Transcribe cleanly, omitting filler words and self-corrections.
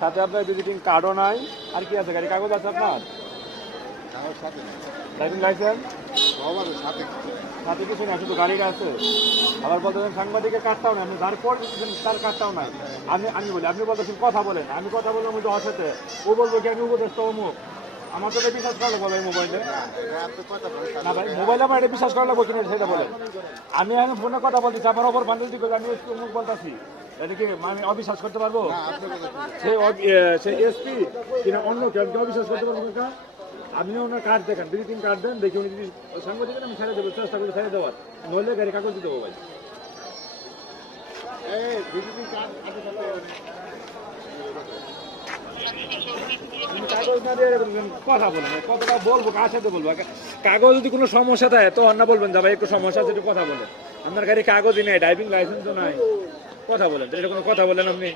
সাথে আপনার ভিজিটিং কার্ডও নাই। আর কি আছে, গাড়ি কাগজ আছে আপনার? ড্রাইভিং লাইসেন্স সাথে কিছু না, শুধু গাড়িটা আছে। আবার বলতেছেন সাংবাদিকের কার্ডটাও নাই, আপনি যার পর তার কার্ডটাও নাই। আমি বলি, আপনি বলতেছেন কথা বলেন, আমি কথা বললাম ওই ওর সাথে, ও বলবো কি আমি উপদেষ্টা অমুক। আমার তো এটা বিশ্বাস করা লাগবো ভাই মোবাইলে। না ভাই, মোবাইলে আমার এটা বিশ্বাস করা লাগবো কিনা সেটা বলেন। আমি ফোনে কথা বলতেছি, আমার অপর বান্ধব দিকে আমি অমুক বলতেছি, এটা কি আমি অবিশ্বাস করতে পারবো? সে এসপি কিনা অন্য কেউ অবিশ্বাস করতে পারবো না? আপনিও ওনার কার্ড দেখেন, ভিজিটিং কার্ড দেন, দেখি উনি যদি সাংবাদিক আমি ছেড়ে দেবো, চেষ্টা করি ছেড়ে দেওয়ার, নইলে গাড়ি কাগজ দিতে দেবো ভাই। কাগজ না দিয়ে কথা বলেন, কতটা বলবো, কার সাথে বলবো? কাগজ যদি কোনো সমস্যা থাকে তো অন্য বলবেন, যা ভাই একটু সমস্যা আছে, একটু কথা বলেন। আপনার গাড়ি কাগজই নেই, ড্রাইভিং লাইসেন্সও নাই, কথা বলেন। এটা কোনো কথা বলেন আপনি?